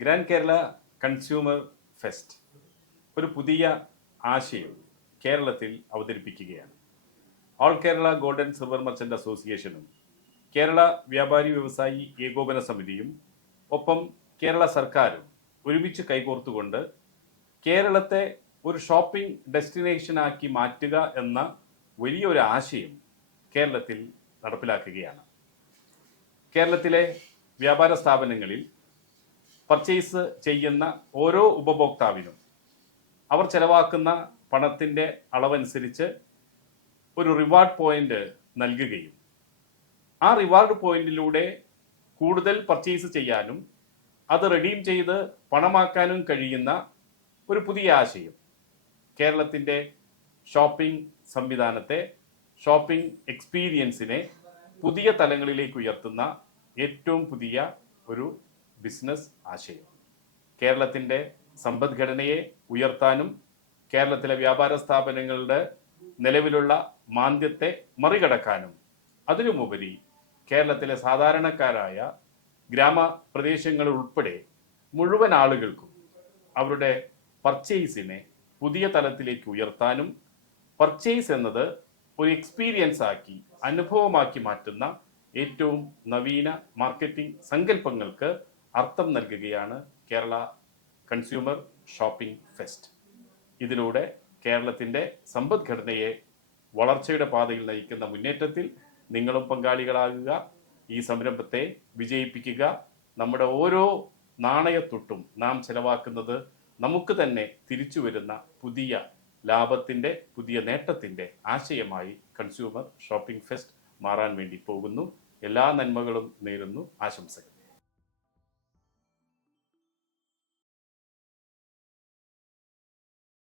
Grand Kerala consumer fest ഒരു പുതിയ ആശയം കേരളത്തിൽ അവതരിപ്പിക്കുകയാണ്. All Kerala gold and silver merchant അസോസിയേഷനും കേരള വ്യാപാരി വ്യവസായി ഏകോപന സമിതിയും ഒപ്പം കേരള സർക്കാരും ഒരുമിച്ച് കൈകോർത്തുകൊണ്ട് കേരളത്തെ ഒരു ഷോപ്പിംഗ് ഡെസ്റ്റിനേഷനാക്കി മാറ്റുക എന്ന വലിയൊരു ആശയം കേരളത്തിൽ നടപ്പിലാക്കുകയാണ്. കേരളത്തിലെ വ്യാപാര സ്ഥാപനങ്ങളിൽ പർച്ചേസ് ചെയ്യുന്ന ഓരോ ഉപഭോക്താവിനും അവർ ചെലവാക്കുന്ന പണത്തിൻ്റെ അളവനുസരിച്ച് ഒരു റിവാർഡ് പോയിന്റ് നൽകുകയും ആ റിവാർഡ് പോയിന്റിലൂടെ കൂടുതൽ പർച്ചേസ് ചെയ്യാനും അത് റെഡീം ചെയ്ത് പണമാക്കാനും കഴിയുന്ന ഒരു പുതിയ ആശയം കേരളത്തിൻ്റെ ഷോപ്പിംഗ് സംവിധാനത്തെ, ഷോപ്പിംഗ് എക്സ്പീരിയൻസിനെ പുതിയ തലങ്ങളിലേക്ക് ഉയർത്തുന്ന ഏറ്റവും പുതിയ ഒരു ബിസിനസ് ആശയം. കേരളത്തിൻ്റെ സമ്പദ്ഘടനയെ ഉയർത്താനും കേരളത്തിലെ വ്യാപാര സ്ഥാപനങ്ങളുടെ നിലവിലുള്ള മാന്ദ്യത്തെ മറികടക്കാനും അതിനുമുപരി കേരളത്തിലെ സാധാരണക്കാരായ ഗ്രാമപ്രദേശങ്ങൾ ഉൾപ്പെടെ മുഴുവൻ ആളുകൾക്കും അവരുടെ പർച്ചേസിനെ പുതിയ തലത്തിലേക്ക് ഉയർത്താനും പർച്ചേസ് എന്നത് ഒരു എക്സ്പീരിയൻസ് ആക്കി, അനുഭവമാക്കി മാറ്റുന്ന ഏറ്റവും നവീന മാർക്കറ്റിംഗ് സങ്കല്പങ്ങൾക്ക് അർത്ഥം നൽകുകയാണ് കേരള കൺസ്യൂമർ ഷോപ്പിംഗ് ഫെസ്റ്റ്. ഇതിലൂടെ കേരളത്തിൻ്റെ സമ്പദ്ഘടനയെ വളർച്ചയുടെ പാതയിൽ നയിക്കുന്ന മുന്നേറ്റത്തിൽ നിങ്ങളും പങ്കാളികളാകുക. ഈ സംരംഭത്തെ വിജയിപ്പിക്കുക. നമ്മുടെ ഓരോ നാണയത്തൊട്ടും നാം ചെലവാക്കുന്നത് നമുക്ക് തന്നെ തിരിച്ചു വരുന്ന പുതിയ ലാഭത്തിൻ്റെ, പുതിയ നേട്ടത്തിൻ്റെ ആശയമായി കൺസ്യൂമർ ഷോപ്പിംഗ് ഫെസ്റ്റ് മാറാൻ വേണ്ടി പോകുന്നു. എല്ലാ നന്മകളും നേരുന്നു. ആശംസകൾ.